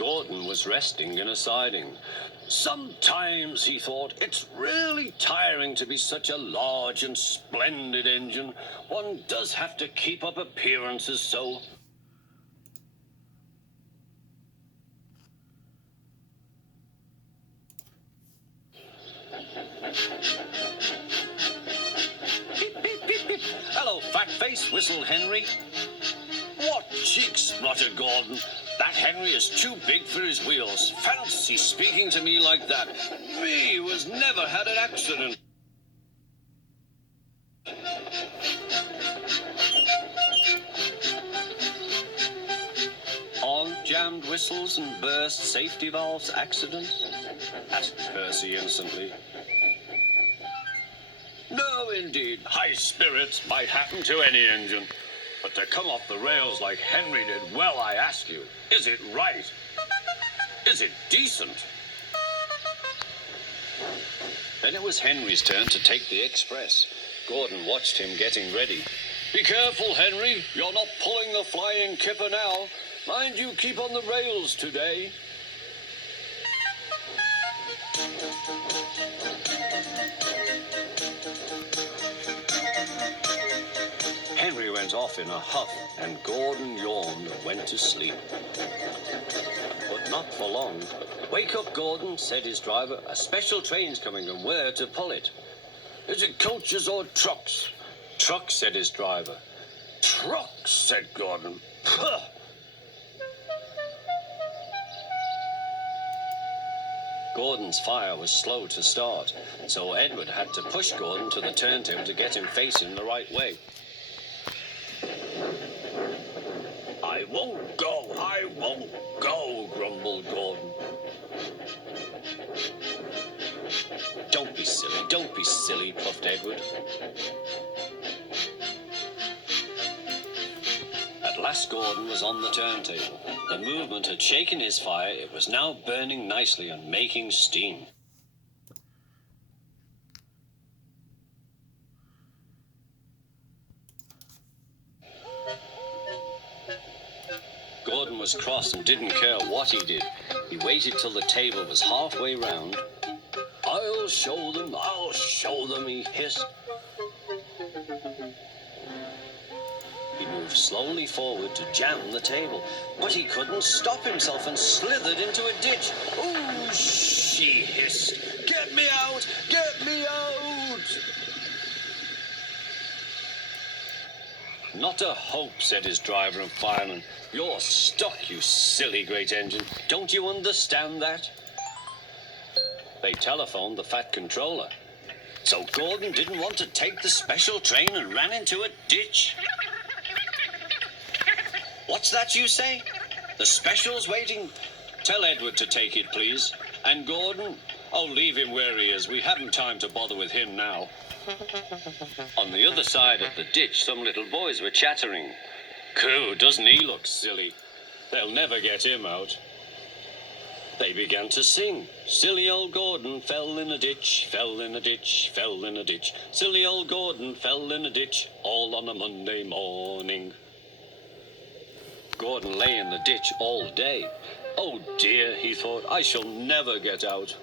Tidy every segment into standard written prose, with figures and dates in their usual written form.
Gordon was resting in a siding. Sometimes, he thought, it's really tiring to be such a large and splendid engine. One does have to keep up appearances, so... Beep, beep, beep, beep. Hello, fat face, whistled Henry. What cheeks, spluttered Gordon. That Henry is too big for his wheels. Fancy speaking to me like that. Me, who has never had an accident. On jammed whistles and burst safety valves accidents? Asked Percy innocently. No, indeed. High spirits might happen to any engine. But to come off the rails like Henry did, well, I ask you, is it right? Is it decent? Then it was Henry's turn to take the express. Gordon watched him getting ready. Be careful, Henry. You're not pulling the flying kipper now. Mind you keep on the rails today. Henry went off in a huff, and Gordon yawned and went to sleep. But not for long. Wake up, Gordon, said his driver. A special train's coming, and we're to pull it. Is it coaches or trucks? Trucks, said his driver. Trucks, said Gordon. Puh! Gordon's fire was slow to start, so Edward had to push Gordon to the turntable to get him facing the right way. I won't go, grumbled Gordon. Don't be silly, puffed Edward. At last Gordon was on the turntable. The movement had shaken his fire. It was now burning nicely and making steam. Gordon was cross and didn't care what he did. He waited till the table was halfway round. I'll show them, he hissed. He moved slowly forward to jam the table, but he couldn't stop himself and slithered into a ditch. Ooh, she hissed. Get me out! Get me out! Not a hope, said his driver and fireman. You're stuck, you silly great engine. Don't you understand that? They telephoned the Fat Controller. So Gordon didn't want to take the special train and ran into a ditch. What's that you say? The special's waiting? Tell Edward to take it, please. And Gordon? Oh, leave him where he is. We haven't time to bother with him now. On the other side of the ditch, some little boys were chattering. Coo, doesn't he look silly? They'll never get him out. They began to sing. Silly old Gordon fell in a ditch, fell in a ditch, fell in a ditch. Silly old Gordon fell in a ditch, all on a Monday morning. Gordon lay in the ditch all day. Oh dear, he thought, I shall never get out.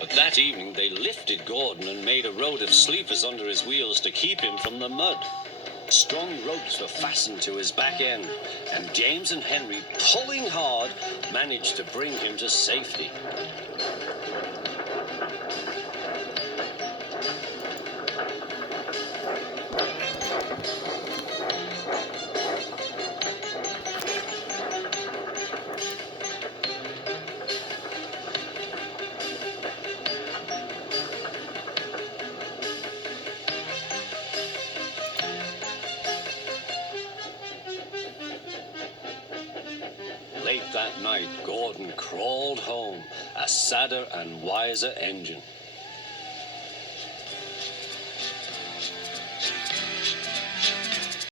But that evening they lifted Gordon and made a road of sleepers under his wheels to keep him from the mud. Strong ropes were fastened to his back end, and James and Henry, pulling hard, managed to bring him to safety. Late that night, Gordon crawled home, a sadder and wiser engine.